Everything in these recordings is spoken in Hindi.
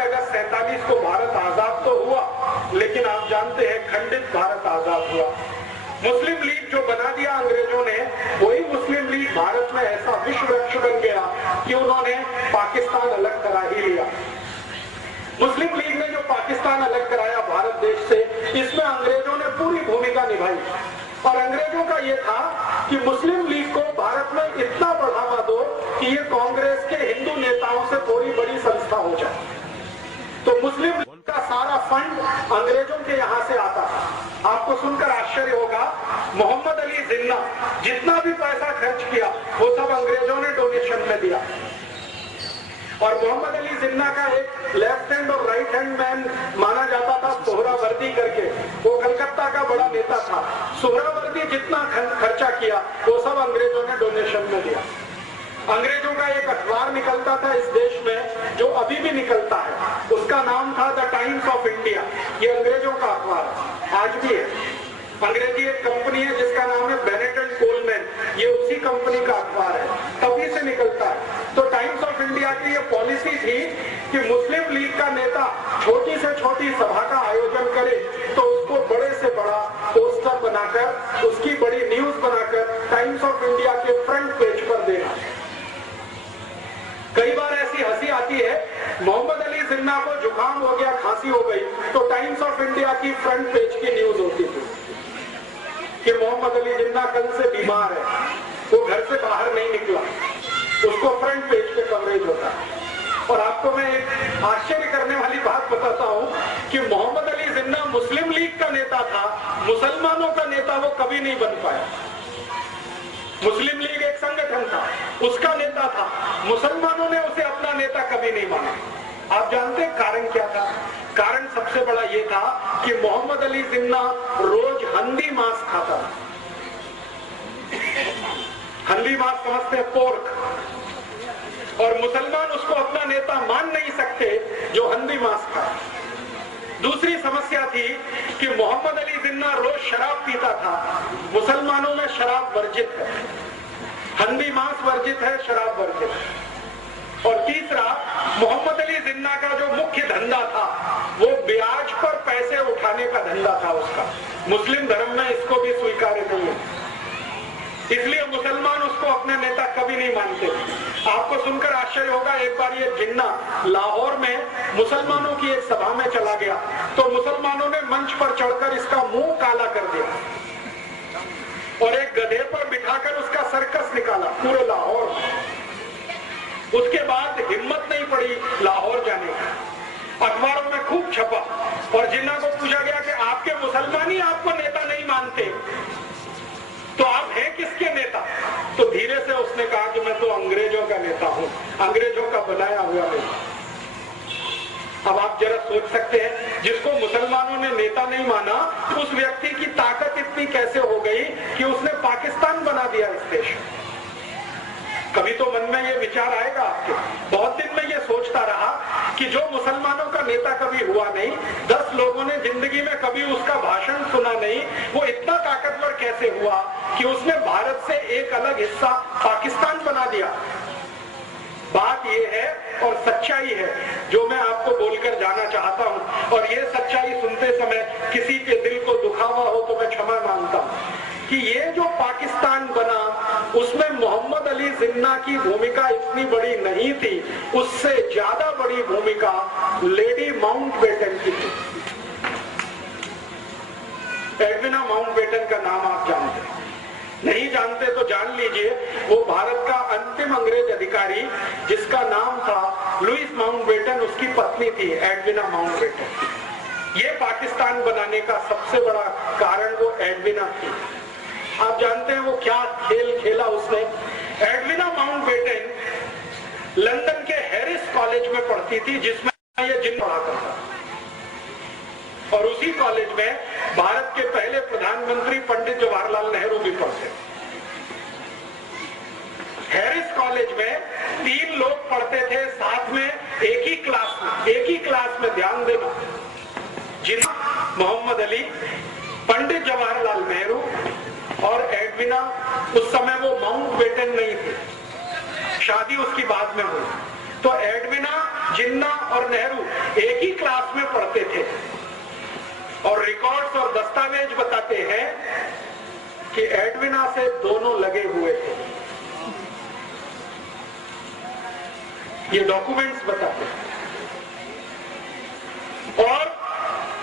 अगस्त 47 को भारत आजाद तो हुआ, लेकिन आप जानते हैं खंडित भारत आजाद हुआ। मुस्लिम लीग जो बना दिया अंग्रेजों ने, वही मुस्लिम लीग भारत में ऐसा विश्व वृक्ष बन गया कि उन्होंने पाकिस्तान अलग करा ही लिया। मुस्लिम लीग ने जो पाकिस्तान अलग कराया भारत देश से, इसमें अंग्रेजों ने पूरी भूमिका निभाई। और अंग्रेजों का यह था कि मुस्लिम लीग को भारत में इतना बढ़ावा दो कि ये कांग्रेस के हिंदू नेताओं से थोड़ी बड़ी संस्था हो जाए। तो मुस्लिम लीग का सारा फंड अंग्रेजों के यहाँ से आता है। आपको सुनकर आश्चर्य होगा, मोहम्मद अली जिन्ना जितना भी पैसा खर्च किया वो सब अंग्रेजों ने डोनेशन में दिया। और मोहम्मद अली जिन्ना का एक लेफ्ट हैंड और राइट हैंड मैन माना जाता था सोहरावर्दी करके, वो कलकत्ता का बड़ा नेता था। सोहरावर्दी जितना खर्चा किया वो सब अंग्रेजों ने डोनेशन में दिया। अंग्रेजों का एक अखबार निकलता था इस देश में, जो अभी भी निकलता है, उसका नाम था द टाइम्स ऑफ इंडिया। ये अंग्रेजों का अखबार आज भी है। अंग्रेजी एक कंपनी है जिसका नाम है बेनेट एंड कोलमैन, ये उसी कंपनी का अखबार है, तभी से निकलता है। तो टाइम्स ऑफ इंडिया की ये पॉलिसी थी कि मुस्लिम लीग का नेता छोटी से छोटी सभा का आयोजन करे तो उसको बड़े से बड़ा पोस्टर बनाकर, उसकी बड़ी न्यूज बनाकर टाइम्स ऑफ इंडिया के फ्रंट पेज पर देना। कई बार ऐसी हंसी आती है, मोहम्मद अली जिन्ना को जुकाम हो गया, खांसी हो गई, तो टाइम्स ऑफ इंडिया की फ्रंट पेज की न्यूज होती थी कि मोहम्मद अली जिन्ना कल से बीमार है, वो घर से बाहर नहीं निकला, उसको फ्रंट पेज पे कवरेज होता है। और आपको मैं एक आश्चर्य करने वाली बात बताता हूं कि मोहम्मद अली जिन्ना मुस्लिम लीग का नेता था, मुसलमानों का नेता वो कभी नहीं बन पाया। मुस्लिम लीग एक संगठन था, उसका नेता था, मुसलमानों ने उसे अपना नेता कभी नहीं माना। आप जानते हैं कारण क्या था? कारण सबसे बड़ा ये था कि मोहम्मद अली जिन्ना रोज हंदी मांस खाता था। हंदी मांस समझते हैं, पोर्क, और मुसलमान उसको अपना नेता मान नहीं सकते जो हंदी मांस खाए। दूसरी समस्या थी कि मोहम्मद अली जिन्ना रोज शराब पीता था। मुसलमानों में शराब वर्जित है, हंदी मांस वर्जित है, शराब वर्जित है। और तीसरा, मोहम्मद अली जिन्ना का जो मुख्य धंधा था वो ब्याज पर पैसे उठाने का धंधा था उसका। मुस्लिम धर्म में इसको भी स्वीकार्य नहीं है, इसलिए मुसलमान उसको अपने नेता कभी नहीं मानते। आपको सुनकर आश्चर्य होगा, एक बार ये जिन्ना लाहौर में मुसलमानों की एक सभा में चला गया तो मुसलमानों ने मंच पर चढ़कर इसका मुंह काला कर दिया और एक गधे पर बिठाकर उसका सर्कस निकाला पूरे लाहौर में। उसके बाद हिम्मत नहीं पड़ी लाहौर जाने की, अखबारों में खूब छपा और जिन्ना को पूछा गया कि आपके मुसलमान ही आपको नेता नहीं मानते तो आप हैं किसके नेता? तो धीरे से उसने कहा कि मैं तो अंग्रेजों का नेता हूं, अंग्रेजों का बनाया हुआ नेता। अब आप जरा सोच सकते हैं, जिसको मुसलमानों ने नेता नहीं माना, उस व्यक्ति की ताकत इतनी कैसे हो गई कि उसने पाकिस्तान बना दिया इस देश। कभी तो मन में ये विचार आएगा आपके। बहुत दिन में ये सोचता रहा कि जो मुसलमानों का नेता कभी हुआ नहीं, 10 लोगों ने जिंदगी में कभी उसका भाषण सुना नहीं, वो इतना ताकतवर कैसे हुआ कि उसने भारत से एक अलग हिस्सा पाकिस्तान बना दिया। बात ये है और सच्चाई है जो मैं आपको बोलकर जाना चाहता हूं, और ये सच्चाई सुनते समय किसी के दिल को दुखावा हो तो मैं क्षमा मांगता हूं कि ये जो पाकिस्तान बना उसमें मोहम्मद अली जिन्ना की भूमिका इतनी बड़ी नहीं थी, उससे ज्यादा बड़ी भूमिका लेडी माउंटबेटन की थी। एडविना माउंटबेटन का नाम आप जानते हैं, नहीं जानते तो जान लीजिए। वो भारत का अंतिम अंग्रेज अधिकारी जिसका नाम था लुइस माउंटबेटन, उसकी पत्नी थी एडविना माउंटबेटन। ये पाकिस्तान बनाने का सबसे बड़ा कारण वो एडविना थी। आप जानते हैं वो क्या खेल खेला उसने? एडविना माउंटबेटन लंदन के हैरिस कॉलेज में पढ़ती थी जिसमें ये जिन्न पढ़ा करता, और उसी कॉलेज में भारत के पहले प्रधानमंत्री पंडित जवाहरलाल नेहरू भी पढ़ते। हैरिस कॉलेज में 3 लोग पढ़ते थे साथ में एक ही क्लास में ध्यान देना, जिन्ना, मोहम्मद अली, पंडित जवाहरलाल नेहरू और एडविना। उस समय वो माउंटबेटन नहीं थे, शादी उसकी बाद में हुई। तो एडविना, जिन्ना और नेहरू एक ही क्लास में पढ़ते थे और रिकॉर्ड्स और दस्तावेज बताते हैं कि एडविना से दोनों लगे हुए थे। ये डॉक्यूमेंट्स बताते हैं। और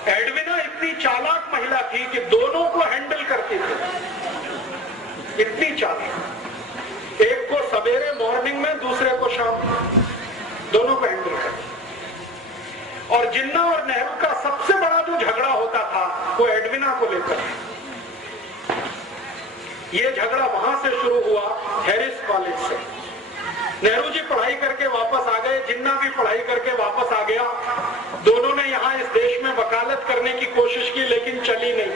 एडविना इतनी चालाक महिला थी कि दोनों को हैंडल करती थी, इतनी चालाक। एक को सवेरे मॉर्निंग में, दूसरे को शाम में, दोनों को हैंडल करती। और जिन्ना और नेहरू का सबसे बड़ा जो झगड़ा होता था वो एडविना को लेकर। ये झगड़ा वहां से शुरू हुआ, हैरिस कॉलेज से। नेहरू जी पढ़ाई करके वापस आ गए, जिन्ना भी पढ़ाई करके वापस आ गया। दोनों ने यहाँ इस देश में वकालत करने की कोशिश की, लेकिन चली नहीं।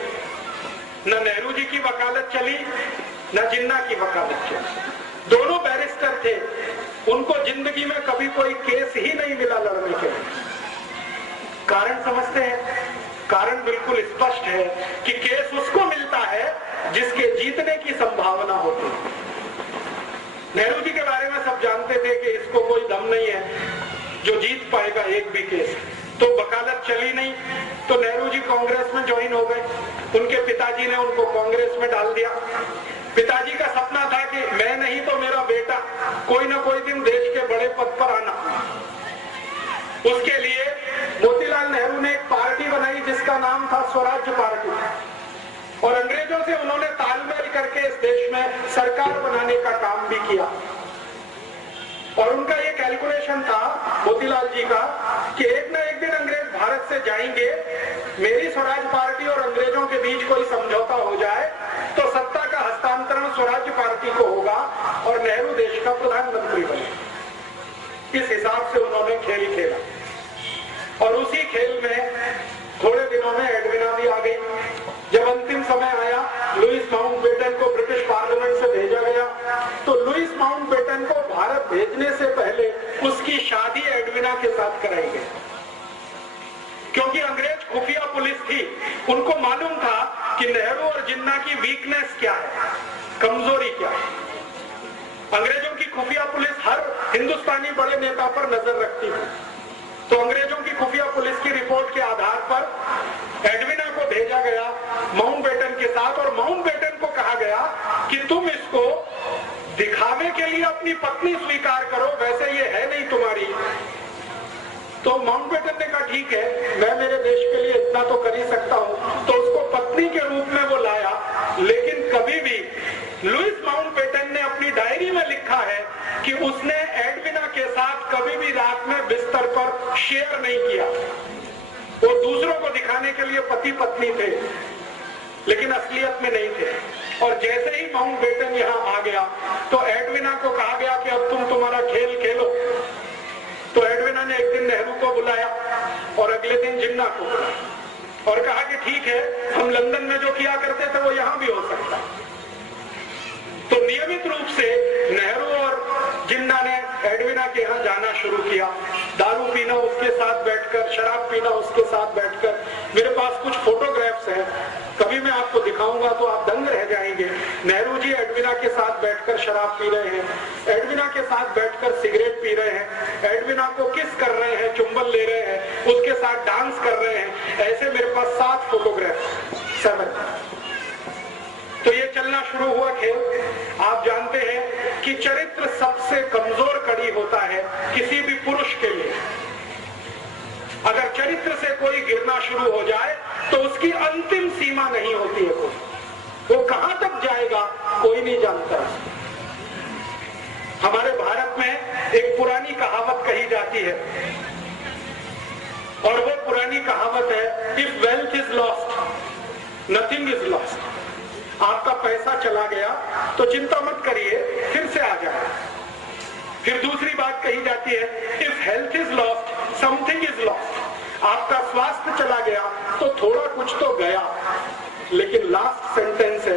न नेहरू जी की वकालत चली, न जिन्ना की वकालत चली। दोनों बैरिस्टर थे, उनको जिंदगी में कभी कोई केस ही नहीं मिला लड़ने के लिए। कारण समझते हैं? कारण बिल्कुल स्पष्ट है कि केस उसको मिलता है जिसके जीतने की संभावना होती है। नेहरू जी के बारे में सब जानते थे कि इसको कोई दम नहीं है जो जीत पाएगा एक भी केस। तो वकालत चली नहीं, तो नेहरू जी कांग्रेस में ज्वाइन हो गए। उनके पिताजी ने उनको कांग्रेस में डाल दिया। पिताजी का सपना था कि मैं नहीं तो मेरा बेटा कोई ना कोई दिन देश के बड़े पद पर आना। उसके लिए मोतीलाल नेहरू ने एक पार्टी बनाई जिसका नाम था स्वराज्य पार्टी, और अंग्रेजों से उन्होंने तालमेल करके इस देश में सरकार बनाने का काम भी किया। और उनका ये कैलकुलेशन था मोतीलाल जी का कि एक ना एक दिन अंग्रेज भारत से जाएंगे, मेरी स्वराज पार्टी और अंग्रेजों के बीच कोई समझौता हो जाए तो सत्ता का हस्तांतरण स्वराज्य पार्टी को होगा और नेहरू देश का प्रधानमंत्री बने। इस हिसाब से उन्होंने खेल खेला और उसी खेल में थोड़े दिनों में एडविना भी आ गई। जब अंतिम समय आया, लुईस माउंटबेटन को ब्रिटिश पार्लियामेंट से भेजा गया, तो लुईस माउंटबेटन को भारत भेजने से पहले उसकी शादी एडविना के साथ कराई गई। क्योंकि अंग्रेज खुफिया पुलिस थी, उनको मालूम था कि नेहरू और जिन्ना की वीकनेस क्या है, कमजोरी क्या है। अंग्रेजों की खुफिया पुलिस हर हिंदुस्तानी बड़े नेता पर नजर रखती थी। तो अंग्रेजों की खुफिया पुलिस की रिपोर्ट के आधार पर एडविना को भेजा गया माउंटबेटन के साथ, और माउंटबेटन को कहा गया कि तुम इसको दिखावे के लिए अपनी पत्नी स्वीकार करो, वैसे ये है नहीं तुम्हारी। तो माउंटबेटन ने कहा ठीक है, मैं मेरे देश के लिए इतना तो कर ही सकता हूं। तो उसको पत्नी के रूप में वो लाया। लेकिन कभी भी लुईस माउंटबेटन ने अपनी डायरी में लिखा है कि उसने एडविना के साथ कभी भी रात में बिस्तर पर शेयर नहीं किया। वो दूसरों को दिखाने के लिए पति पत्नी थे, लेकिन असलियत में नहीं थे। और जैसे ही माउंटबेटन यहाँ आ गया तो एडविना को कहा गया कि अब तुम तुम्हारा खेल खेलो। तो एडविना ने एक दिन नेहरू को बुलाया और अगले दिन जिन्ना को बुलाया और कहा कि ठीक है, हम लंदन में जो किया करते थे वो यहाँ भी हो सकता। तो नियमित रूप से नेहरू और जिन्ना ने एडविना के यहाँ जाना शुरू किया, दारू पीना उसके साथ बैठकर, शराब पीना उसके साथ बैठकर। मेरे पास कुछ फोटोग्राफ्स हैं, कभी मैं आपको दिखाऊंगा तो आप दंग रह जाएंगे। नेहरू जी एडविना के साथ बैठकर शराब पी रहे हैं, एडविना के साथ बैठकर सिगरेट पी रहे हैं, एडविना को किस कर रहे हैं, चुंबन ले रहे हैं, उसके साथ डांस कर रहे हैं। ऐसे मेरे पास 7 फोटोग्राफ्स, 7। तो ये चलना शुरू हुआ खेल। आप जानते हैं कि चरित्र सबसे कमजोर कड़ी होता है किसी भी पुरुष के लिए। अगर चरित्र से कोई गिरना शुरू हो जाए तो उसकी अंतिम सीमा नहीं होती है कोई, वो कहां तक जाएगा कोई नहीं जानता। हमारे भारत में एक पुरानी कहावत कही जाती है और वो पुरानी कहावत है, if wealth is lost nothing is lost. आपका पैसा चला गया तो चिंता मत करिए, फिर से आ जाए। फिर दूसरी बात कही जाती है, if health is lost something is lost. आपका स्वास्थ्य चला गया तो थोड़ा कुछ तो गया। लेकिन लास्ट सेंटेंस है,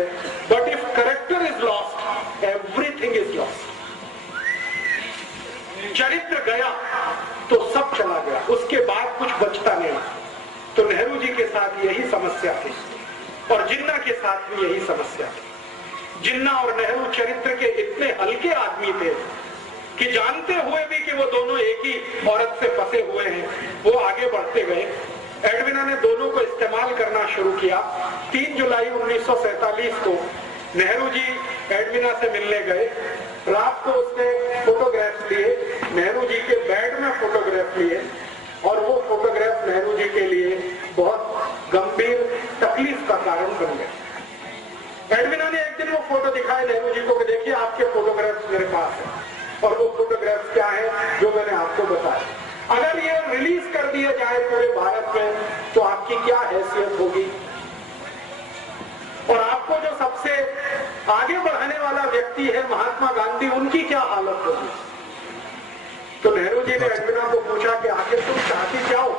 but if character is lost everything is lost. चरित्र गया तो सब चला गया, उसके बाद कुछ बचता नहीं। तो नेहरू जी के साथ यही समस्या थी और जिन्ना के साथ भी यही समस्या थी। जिन्ना और नेहरू चरित्र के इतने हल्के आदमी थे कि जानते हुए भी कि वो दोनों एक ही औरत से फंसे हुए हैं, वो आगे बढ़ते गए। एडविना ने दोनों को इस्तेमाल करना शुरू किया। 3 जुलाई 1947 को नेहरू जी एडविना से मिलने गए। रात को उसने फोटोग्राफ लिए, नेहरू जी के बेड में फोटोग्राफ लिए, और वो फोटोग्राफ नेहरू जी के लिए बहुत गंभीर तकलीफ का कारण बन गए। एडविना ने एक दिन वो फोटो दिखाए नेहरू जी को कि देखिए आपके फोटोग्राफ्स मेरे पास है, और वो फोटोग्राफ्स क्या है जो मैंने आपको बताया। अगर ये रिलीज कर दिया जाए पूरे भारत में तो आपकी क्या हैसियत होगी, और आपको जो सबसे आगे बढ़ाने वाला व्यक्ति है महात्मा गांधी, उनकी क्या हालत होगी। तो नेहरू जी ने एडविना को पूछा कि आखिर तुम चाहती क्या हो।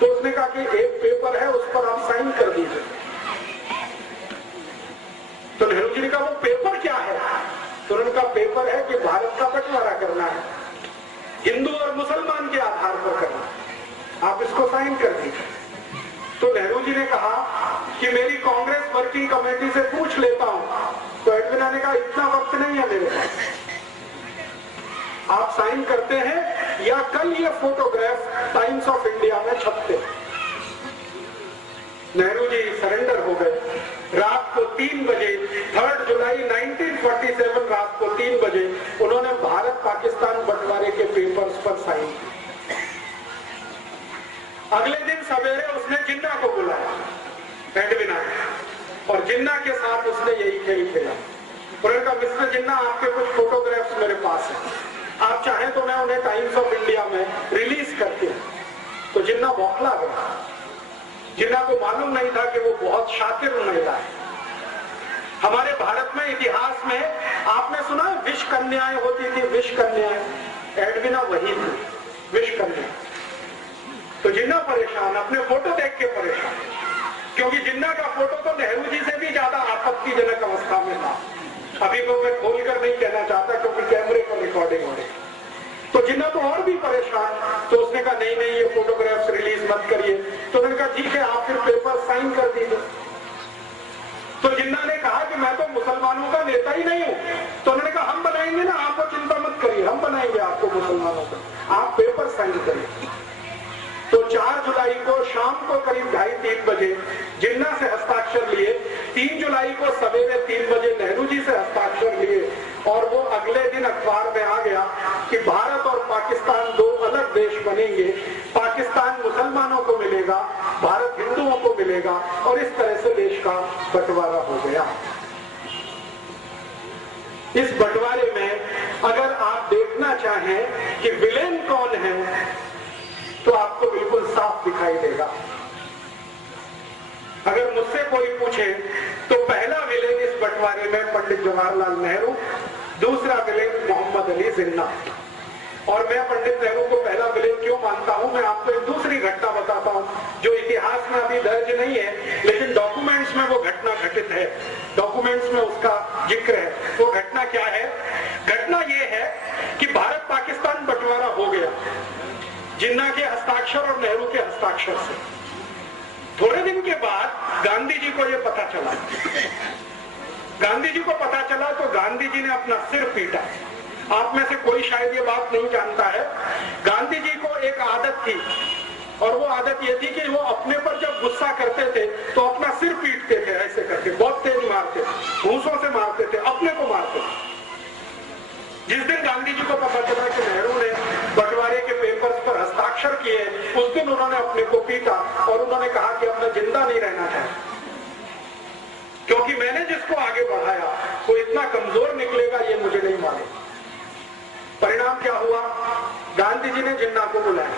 तो उसने कहा कि एक पेपर है, उस पर आप साइन कर दीजिए। तो नेहरू जी ने कहा वो पेपर क्या है। तो उनका पेपर है कि भारत का बंटवारा करना है, हिंदू और मुसलमान के आधार पर करना, आप इसको साइन कर दीजिए। तो नेहरू जी ने कहा कि मेरी कांग्रेस वर्किंग कमेटी से पूछ लेता हूं। तो एडविना ने कहा इतना वक्त नहीं है मेरे पास, आप साइन करते हैं या कल ये फोटोग्राफ टाइम्स ऑफ इंडिया में छपते। नेहरू जी सरेंडर हो गए। रात को 3 बजे 3 जुलाई 1947 रात को 3 बजे उन्होंने भारत पाकिस्तान बंटवारे के पेपर्स पर साइन किए। अगले दिन सवेरे उसने जिन्ना को बुलाया एडविना, और जिन्ना के साथ उसने यही खेल खेला। उन्होंने कहा मिस्टर जिन्ना आपके कुछ फोटोग्राफ्स मेरे पास हैं, आप चाहें तो मैं उन्हें टाइम्स ऑफ इंडिया में रिलीज करती हूं। तो जिन्ना बौखला गया। जिन्ना को मालूम नहीं था कि वो बहुत शातिर महिला है। हमारे भारत में इतिहास में आपने सुना विष कन्याएं होती थी, विष कन्याएं, एडविना वही थी, विष कन्या। तो जिन्ना परेशान, अपने फोटो देख के परेशान, क्योंकि जिन्ना का फोटो तो नेहरू जी से भी ज्यादा आपत्तिजनक अवस्था में था। अभी को मैं खोलकर नहीं कहना चाहता क्योंकि कैमरे पर रिकॉर्डिंग हो रही। तो जिन्ना तो और भी परेशान। तो उसने कहा नहीं नहीं ये फोटोग्राफ्स रिलीज मत करिए। तो उन्होंने कहा ठीक है आप फिर पेपर साइन कर दीजिए। तो जिन्ना ने कहा कि मैं तो मुसलमानों का नेता ही नहीं हूं। तो उन्होंने कहा हम बनाएंगे ना, आपको चिंता मत करिए, हम बनाएंगे आपको मुसलमानों का, आप पेपर साइन करिए। तो 4 जुलाई को शाम को करीब 2:30-3 बजे जिन्ना से हस्ताक्षर लिए, 3 जुलाई को सवेरे 3 बजे नेहरू जी से हस्ताक्षर लिए, और वो अगले दिन अखबार में आ गया कि भारत और पाकिस्तान 2 अलग देश बनेंगे, पाकिस्तान मुसलमानों को मिलेगा, भारत हिंदुओं को मिलेगा, और इस तरह से देश का बंटवारा हो गया। इस बंटवारे में अगर आप देखना चाहें कि विलेन कौन है तो आपको बिल्कुल साफ दिखाई देगा। अगर मुझसे कोई पूछे तो पहला विलेन इस बंटवारे में पंडित जवाहरलाल नेहरू, दूसरा विलेन मोहम्मद अली जिन्ना। और मैं पंडित नेहरू को पहला विलेन क्यों मानता हूं, मैं आपको एक दूसरी घटना बताता हूं जो इतिहास में अभी दर्ज नहीं है, लेकिन डॉक्यूमेंट्स में वो घटना घटित है, डॉक्यूमेंट्स में उसका जिक्र है। वो घटना क्या है? घटना ये है कि भारत पाकिस्तान बंटवारा हो गया जिन्ना के हस्ताक्षर और नेहरू के हस्ताक्षर से। थोड़े दिन के बाद गांधी जी को यह पता चला। गांधी जी को पता चला तो गांधी जी ने अपना सिर पीटा। आप में से कोई शायद ये बात नहीं जानता है, गांधी जी को एक आदत थी, और वो आदत ये थी कि वो अपने पर जब गुस्सा करते थे तो अपना सिर पीटते थे, ऐसे करके बहुत तेज मारते, घूंसों से मारते थे, अपने को मारते थे। जिस दिन गांधी जी को पता चला कि नेहरू ने बंटवारे के पेपर्स पर हस्ताक्षर किए, उस दिन उन्होंने अपने को पीटा और उन्होंने कहा कि अब मैं जिंदा नहीं रहना चाहता, क्योंकि मैंने जिसको आगे बढ़ाया वो इतना कमजोर निकलेगा ये मुझे नहीं मालूम। परिणाम क्या हुआ? गांधी जी ने जिन्ना को बुलाया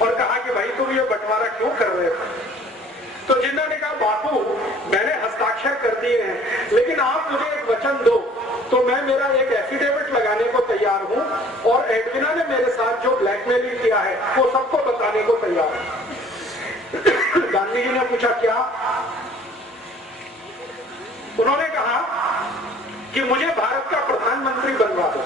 और कहा कि भाई तुम ये बंटवारा क्यों कर रहे हो? तो जिन्ना ने कहा बापू मैंने हस्ताक्षर कर दिए हैं, लेकिन आप मुझे एक वचन दो तो मैं मेरा एक एफिडेविट लगाने को तैयार हूं, और एडविना ने मेरे साथ जो ब्लैकमेलिंग किया है वो सबको बताने को तैयार हूं। गांधी जी ने पूछा क्या? उन्होंने कहा कि मुझे भारत का प्रधानमंत्री बनवा दो।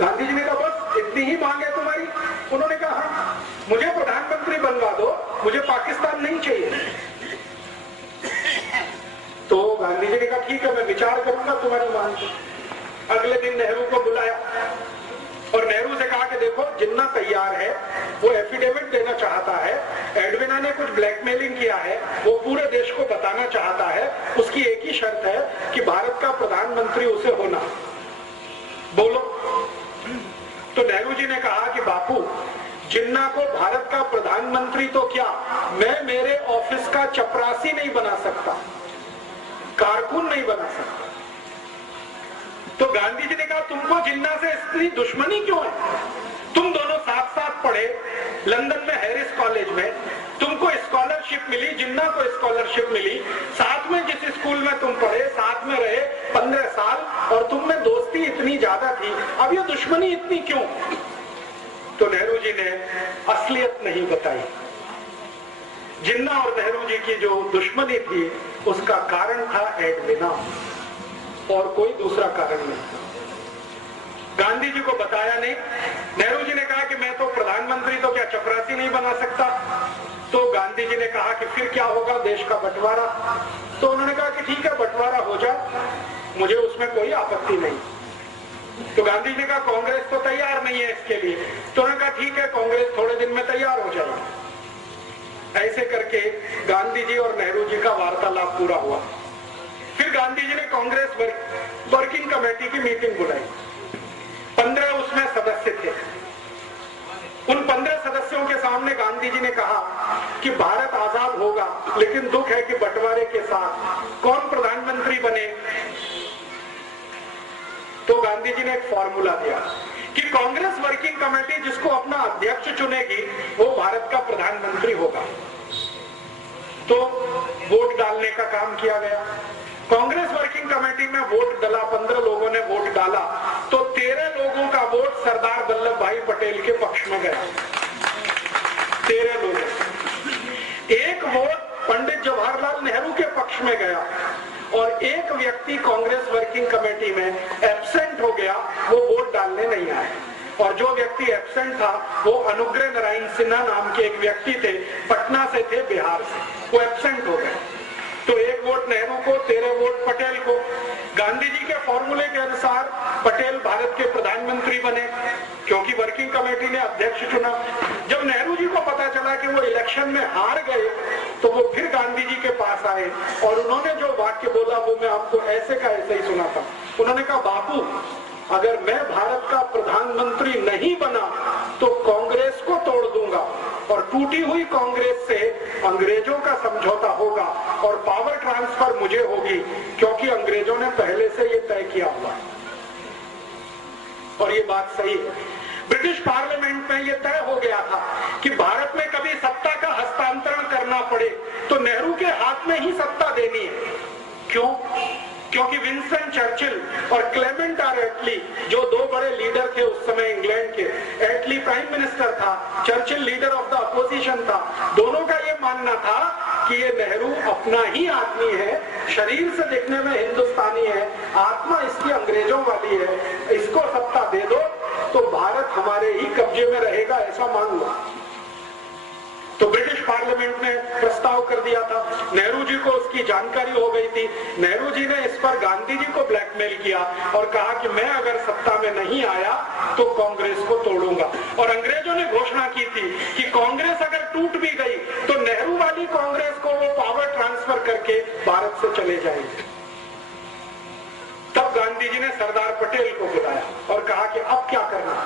गांधी जी ने कहा बस इतनी ही मांग है तुम्हारी? उन्होंने कहा हाँ, मुझे प्रधानमंत्री बनवा दो, मुझे पाकिस्तान नहीं चाहिए। तो गांधी जी ने कहा ठीक है मैं विचार करूंगा तुम्हारी मांग। अगले दिन नेहरू को बुलाया और नेहरू से कहा कि देखो जिन्ना तैयार है, वो एफिडेविट देना चाहता है, एडविना ने कुछ ब्लैकमेलिंग किया है, वो पूरे देश को बताना चाहता है, उसकी एक ही शर्त है कि भारत का प्रधानमंत्री उसे होना। बोलो। तो नेहरू जी ने कहा कि बापू, जिन्ना को भारत का प्रधानमंत्री तो क्या, मैं मेरे ऑफिस का चपरासी नहीं बना सकता, कारकुन नहीं बना सकता। तो गांधी जी ने कहा तुमको जिन्ना से इतनी दुश्मनी क्यों है? तुम दोनों साथ साथ पढ़े लंदन में हैरिस कॉलेज में, तुमको स्कॉलरशिप मिली, जिन्ना को स्कॉलरशिप मिली, साथ में जिस स्कूल में तुम पढ़े, साथ में रहे 15 साल, और तुम में दोस्ती इतनी ज्यादा थी, अब ये दुश्मनी इतनी क्यों? तो नेहरू जी ने असलियत नहीं बताई। जिन्ना और नेहरू जी की जो दुश्मनी थी उसका कारण था एडविना, और कोई दूसरा कारण नहीं। गांधी जी को बताया नहीं। नेहरू जी ने कहा कि मैं तो प्रधानमंत्री तो क्या चपरासी नहीं बना सकता। तो गांधी जी ने कहा कि फिर क्या होगा, देश का बंटवारा। तो उन्होंने कहा कि ठीक है, बंटवारा हो जाए, मुझे उसमें कोई आपत्ति नहीं। तो गांधी जी ने कहा कांग्रेस तो तैयार नहीं है इसके लिए। तो उन्होंने कहा ठीक है, कांग्रेस थोड़े दिन में तैयार हो जाएगी। ऐसे करके गांधी जी और नेहरू जी का वार्तालाप पूरा हुआ। फिर गांधी जी ने कांग्रेस वर्किंग कमेटी की मीटिंग बुलाई। 15 उसमें सदस्य थे। उन 15 सदस्यों के सामने गांधी जी ने कहा कि भारत आजाद होगा, लेकिन दुख है कि बंटवारे के साथ कौन प्रधानमंत्री बने। तो गांधी जी ने एक फॉर्मूला दिया कि कांग्रेस वर्किंग कमेटी जिसको अपना अध्यक्ष चुनेगी वो भारत का प्रधानमंत्री होगा। तो वोट डालने का काम किया गया। कांग्रेस वर्किंग कमेटी में वोट डाला, 15 लोगों ने वोट डाला, तो 13 लोगों का वोट सरदार वल्लभ भाई पटेल के पक्ष में गया। 13 लोग। एक वोट पंडित जवाहरलाल नेहरू के पक्ष में गया और एक व्यक्ति कांग्रेस वर्किंग कमेटी में एब्सेंट हो गया, वो वोट डालने नहीं आया। और जो व्यक्ति एब्सेंट था वो अनुग्रह नारायण सिन्हा नाम के एक व्यक्ति थे, पटना से थे, बिहार से, वो एब्सेंट हो गए। तो एक वोट नेहरू को, 13 वोट पटेल को। गांधी जी के फॉर्मूले के अनुसार पटेल भारत के प्रधानमंत्री बने, क्योंकि वर्किंग कमेटी ने अध्यक्ष चुना। जब नेहरू जी को पता चला कि वो इलेक्शन में हार गए, तो वो फिर गांधी जी के पास आए और उन्होंने जो वाक्य बोला वो मैं आपको ऐसे का ऐसे ही सुना था। उन्होंने कहा बापू, अगर मैं भारत का प्रधानमंत्री नहीं बना तो कांग्रेस को तोड़ दूंगा, और टूटी हुई कांग्रेस से अंग्रेजों का समझौता होगा और पावर ट्रांसफर मुझे होगी, क्योंकि अंग्रेजों ने पहले से ये तय किया हुआ। और ये बात सही है। ब्रिटिश पार्लियामेंट में ये तय हो गया था कि भारत में कभी सत्ता का हस्तांतरण करना पड़े तो नेहरू के हाथ में ही सत्ता देनी है। क्यों? क्योंकि विंस्टन चर्चिल और क्लेमेंट आर एटली, जो दो बड़े लीडर थे उस समय इंग्लैंड के, एटली प्राइम मिनिस्टर था, Churchill leader of the opposition था, दोनों का ये मानना था कि ये नेहरू अपना ही आदमी है, शरीर से देखने में हिंदुस्तानी है, आत्मा इसकी अंग्रेजों वाली है, इसको सत्ता दे दो तो भारत हमारे ही कब्जे में रहेगा, ऐसा मान लो। तो ब्रिटिश पार्लियामेंट ने प्रस्ताव कर दिया था। नेहरू जी को उसकी जानकारी हो गई थी। नेहरू जी ने इस पर गांधी जी को ब्लैकमेल किया और कहा कि मैं अगर सत्ता में नहीं आया तो कांग्रेस को तोड़ूंगा। और अंग्रेजों ने घोषणा की थी कि कांग्रेस अगर टूट भी गई तो नेहरू वाली कांग्रेस को वो पावर ट्रांसफर करके भारत से चले जाएंगे। तब गांधी जी ने सरदार पटेल को बुलाया और कहा कि अब क्या करना।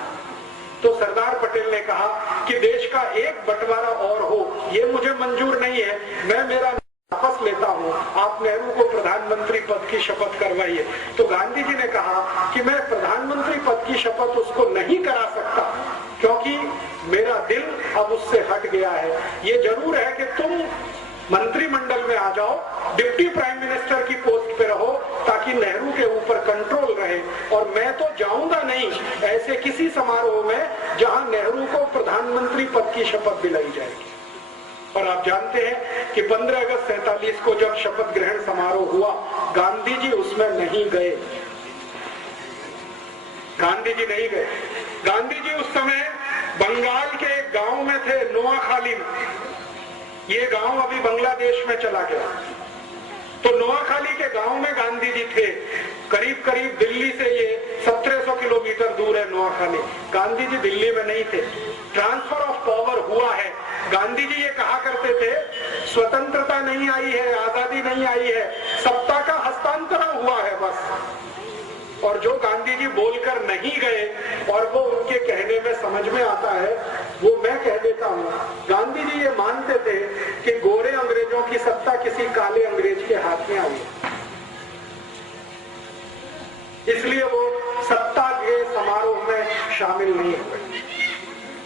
तो सरदार पटेल ने कहा कि देश का एक बंटवारा और हो, ये मुझे मंजूर नहीं है, मैं मेरा वापस लेता हूं, आप नेहरू को प्रधानमंत्री पद की शपथ करवाइए। तो गांधी जी ने कहा कि मैं प्रधानमंत्री पद की शपथ उसको नहीं करा सकता, क्योंकि मेरा दिल अब उससे हट गया है। ये जरूर है कि तुम मंत्रिमंडल में आ जाओ, डिप्टी प्राइम मिनिस्टर की पोस्ट पे रहो, ताकि नेहरू के ऊपर कंट्रोल रहे, और मैं तो जाऊंगा नहीं ऐसे किसी समारोह में जहां नेहरू को प्रधानमंत्री पद की शपथ दिलाई जाएगी। और आप जानते हैं कि 15 अगस्त 47 को जब शपथ ग्रहण समारोह हुआ, गांधी जी उसमें नहीं गए। गांधी जी नहीं गए। गांधी जी उस समय बंगाल के एक गांव में थे, नोआखाली में। ये गांव अभी बांग्लादेश में चला गया। तो नोआखाली के गांव में गांधी जी थे। करीब करीब दिल्ली से ये 1700 किलोमीटर दूर है नोआखाली। गांधी जी दिल्ली में नहीं थे। ट्रांसफर ऑफ पावर हुआ है। गांधी जी ये कहा करते थे, स्वतंत्रता नहीं आई है, आजादी नहीं आई है, सत्ता का हस्तांतरण हुआ है बस। और जो गांधी जी बोलकर नहीं गए और वो उनके कहने में समझ में आता है, वो मैं कह देता हूँ। गांधी जी ये मानते थे कि गोरे अंग्रेजों की सत्ता किसी काले अंग्रेज के हाथ में आई है, इसलिए वो सत्ता के समारोह में शामिल नहीं हुए।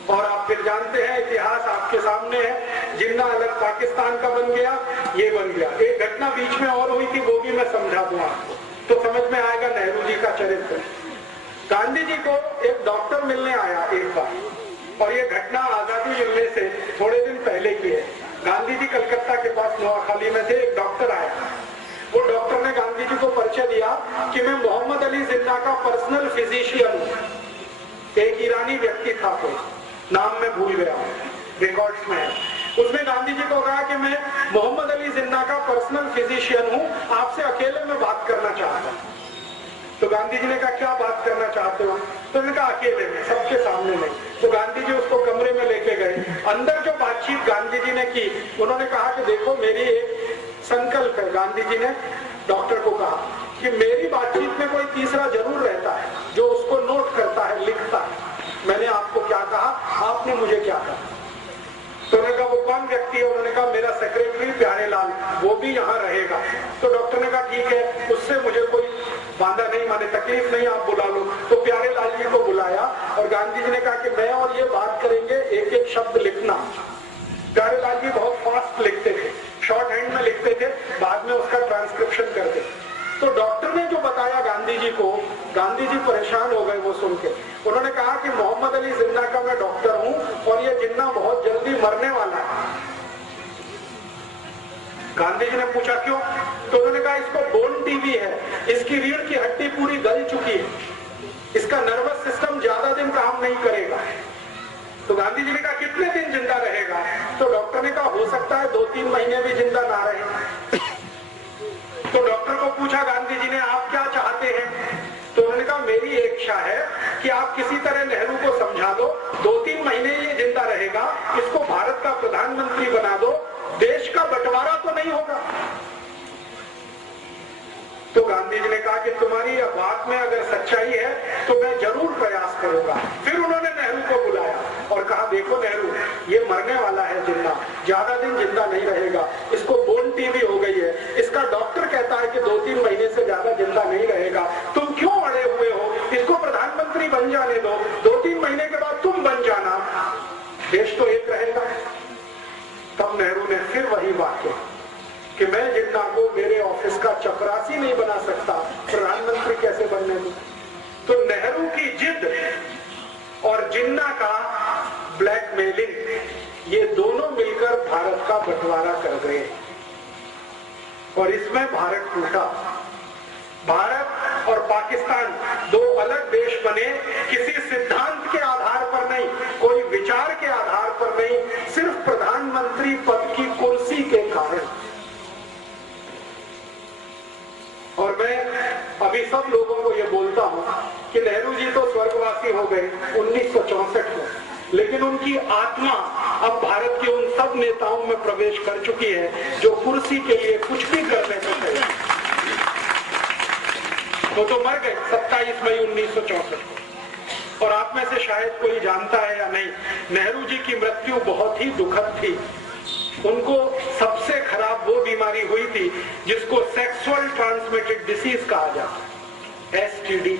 और आप फिर जानते हैं, इतिहास आपके सामने है, जिन्ना अलग पाकिस्तान का बन गया, ये बन गया। एक घटना बीच में और हुई थी, वो भी मैं समझा दूं आपको, तो समझ में आएगा नेहरू जी का चरित्र। गांधी जी को एक डॉक्टर मिलने आया एक बार, और ये घटना आजादी मिलने से थोड़े दिन पहले की है। गांधी जी कलकत्ता के पास नोआखाली में थे, एक डॉक्टर आया। वो डॉक्टर ने गांधी जी को परिचय दिया कि मैं मोहम्मद अली जिन्ना का पर्सनल फिजिशियन हूँ। एक ईरानी व्यक्ति था, कोई नाम मैं भूल गया हूँ, रिकॉर्ड्स में है। उसने गांधी जी को कहा कि मैं मोहम्मद अली जिन्ना का पर्सनल फिजिशियन हूँ, आपसे अकेले में बात करना चाहता हूँ। तो गांधी जी ने कहा, क्या बात करना चाहते हो? तो उन्होंने कहा, अकेले में, सबके सामने नहीं। तो गांधी जी उसको कमरे में लेके गए। अंदर जो बातचीत गांधी जी ने की, उन्होंने कहा कि देखो, मेरी एक संकल्प है। गांधी जी ने डॉक्टर को कहा कि मेरी बातचीत में कोई तीसरा जरूर रहता है जो उसको नोट करता है, लिखता है। मैंने आपको क्या कहा, आपने मुझे क्या कहा? तो उन्होंने कहा, वो कौन व्यक्ति है? उन्होंने कहा, मेरा सेक्रेटरी प्यारेलाल, वो भी यहाँ रहेगा। तो डॉक्टर ने कहा, ठीक है, उससे मुझे कोई बांधा नहीं, माने तकलीफ नहीं, आप बुला लो। तो प्यारेलाल जी को बुलाया और गांधी जी ने कहा कि मैं और ये बात करेंगे, एक एक शब्द लिखना। प्यारेलाल जी बहुत फास्ट लिखते थे, शॉर्ट हैंड में लिखते थे, बाद में उसका ट्रांसक्रिप्शन करते। तो डॉक्टर ने जो बताया गांधी जी को, गांधी जी परेशान हो गए वो सुन के। उन्होंने कहा कि मोहम्मद अली जिन्ना का मैं डॉक्टर हूं और ये जिन्ना बहुत जल्दी मरने वाला है। गांधी जी ने पूछा, क्यों? तो उन्होंने कहा, इसको बोन टीबी है, इसकी रीढ़ की हड्डी पूरी गल चुकी है, इसका नर्वस सिस्टम ज्यादा दिन काम नहीं करेगा। तो गांधी जी ने कहा, कितने दिन जिंदा रहेगा? तो डॉक्टर ने कहा, हो सकता है 2-3 महीने भी जिंदा ना रहे। तो डॉक्टर को पूछा गांधी जी ने, आप क्या चाहते हैं? तो उन्होंने कहा, मेरी एक इच्छा है कि आप किसी तरह नेहरू को समझा दो, 2-3 महीने ये जिंदा रहेगा, इसको भारत का प्रधानमंत्री बना दो, देश का बंटवारा तो नहीं होगा। तो गांधी जी ने कहा कि तुम्हारी बात में अगर सच्चाई है तो मैं जरूर प्रयास करूंगा। फिर उन्होंने नेहरू को बुलाया और कहा, देखो नेहरू, ये मरने वाला है जिन्ना, ज्यादा दिन जिंदा नहीं रहेगा, इसको बोन टीबी हो गई है, इसका डॉक्टर कहता है कि 2-3 महीने से ज्यादा जिंदा नहीं रहेगा, तुम क्यों अड़े हुए हो? इसको प्रधानमंत्री बन जाने दो, 2-3 महीने के बाद तुम बन जाना, देश तो एक रहेगा। तब नेहरू ने फिर वही बात की कि मैं जिन्ना को मेरे ऑफिस का चपरासी नहीं बना सकता, प्रधानमंत्री कैसे बनने दूं? तो नेहरू की जिद और जिन्ना का ब्लैकमेलिंग, ये दोनों मिलकर भारत का बंटवारा कर गए और इसमें भारत टूटा। भारत और पाकिस्तान दो अलग देश बने, किसी सिद्धांत के आधार पर नहीं, कोई विचार के आधार पर नहीं, सिर्फ प्रधानमंत्री पद की कुर्सी के कारण। और मैं अभी सब लोगों को ये बोलता हूं कि नेहरू जी तो स्वर्गवासी हो गए 1964 में, लेकिन उनकी आत्मा अब भारत के उन सब नेताओं में प्रवेश कर चुकी है जो कुर्सी के लिए कुछ भी करने को तैयार। वो तो मर गए 27 मई 1964 को। और आप में से शायद कोई जानता है या नहीं, नेहरू जी की मृत्यु बहुत ही दुखद थी। उनको सबसे खराब वो बीमारी हुई थी जिसको सेक्सुअल ट्रांसमिटेड डिसीज कहा जाता है, एसटीडी,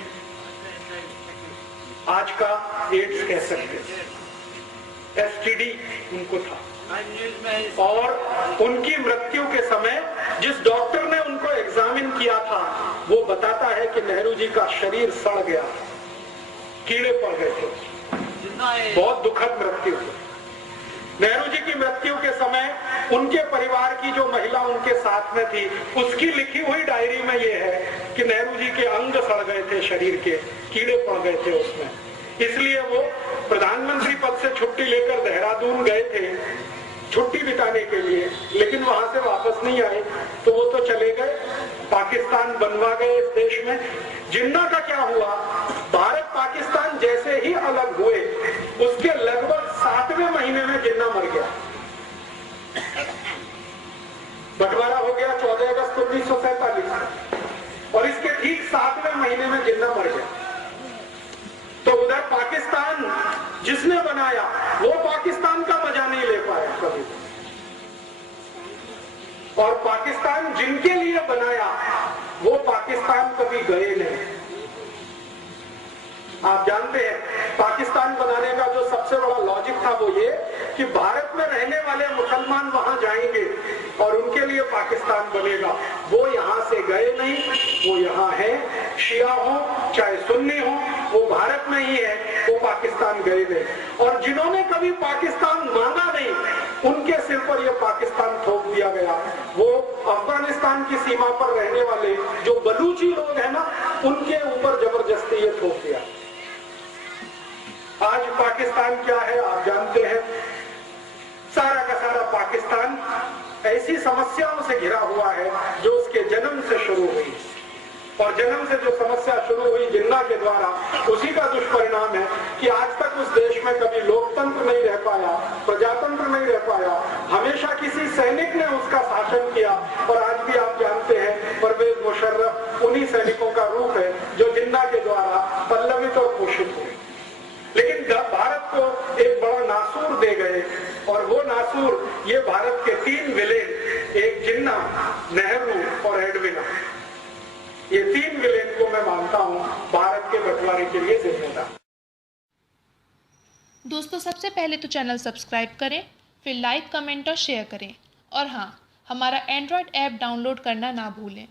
आज का एड्स कह सकते हैं। एसटीडी उनको था और उनकी मृत्यु के समय जिस डॉक्टर ने उनको एग्जामिन किया था वो बताता है कि नेहरू जी का शरीर सड़ गया, कीड़े पड़ गए थे। बहुत दुखद मृत्यु थी। नेहरू जी की मृत्यु के समय उनके परिवार की जो महिला उनके साथ में थी, उसकी लिखी हुई डायरी में ये है कि नेहरू जी के अंग सड़ गए थे, शरीर के कीड़े पड़ गए थे उसमें, इसलिए वो प्रधानमंत्री पद से छुट्टी लेकर देहरादून गए थे छुट्टी बिताने के लिए, लेकिन वहां से वापस नहीं आए। तो वो तो चले गए, पाकिस्तान बनवा गए इस देश में। जिन्ना का क्या हुआ, भारत पाकिस्तान जैसे ही अलग हुए उसके लगभग 7वें महीने में जिन्ना मर गया। बंटवारा हो गया 14 अगस्त 1947 और इसके ठीक 7वें महीने में जिन्ना मर गया। तो उधर पाकिस्तान जिसने बनाया वो पाकिस्तान का मजा नहीं ले पाया कभी, और पाकिस्तान जिनके लिए बनाया वो पाकिस्तान कभी गए नहीं। आप जानते हैं पाकिस्तान बनाने का जो सबसे बड़ा लॉजिक था वो ये कि भारत में रहने वाले मुसलमान वहां जाएंगे और उनके लिए पाकिस्तान बनेगा। वो यहां से गए नहीं, वो यहां है, शिया हो चाहे सुन्नी हो, वो भारत में ही है, वो पाकिस्तान गए नहीं। और जिन्होंने कभी पाकिस्तान मांगा नहीं उनके सिर पर यह पाकिस्तान थोप दिया गया। वो अफगानिस्तान की सीमा पर रहने वाले जो बलूची लोग हैं ना, उनके ऊपर जबरदस्ती ये थोप दिया। आज पाकिस्तान क्या है आप जानते हैं, सारा का सारा पाकिस्तान ऐसी समस्याओं से घिरा हुआ है जो उसके जन्म से शुरू हुई, और जन्म से जो समस्या शुरू हुई जिन्ना के द्वारा, उसी का दुष्परिणाम है कि आज तक उस देश में कभी लोकतंत्र नहीं रह पाया, प्रजातंत्र नहीं रह पाया, हमेशा किसी सैनिक ने उसका शासन किया। और आज भी आप जानते हैं परवेज मुशर्रफ उन्हीं सैनिकों का रूप है जो जिन्ना के द्वारा पल्लवित और पोषित हुए। लेकिन भारत को एक बड़ा नासूर दे गए, और वो नासूर ये भारत के 3 विलेन, एक जिन्ना, नेहरू और एडविना, ये 3 विलेन को मैं मानता हूं भारत के बंटवारे के लिए जिम्मेदार। दोस्तों, सबसे पहले तो चैनल सब्सक्राइब करें, फिर लाइक, कमेंट और शेयर करें, और हाँ, हमारा एंड्रॉयड ऐप डाउनलोड करना ना भूलें।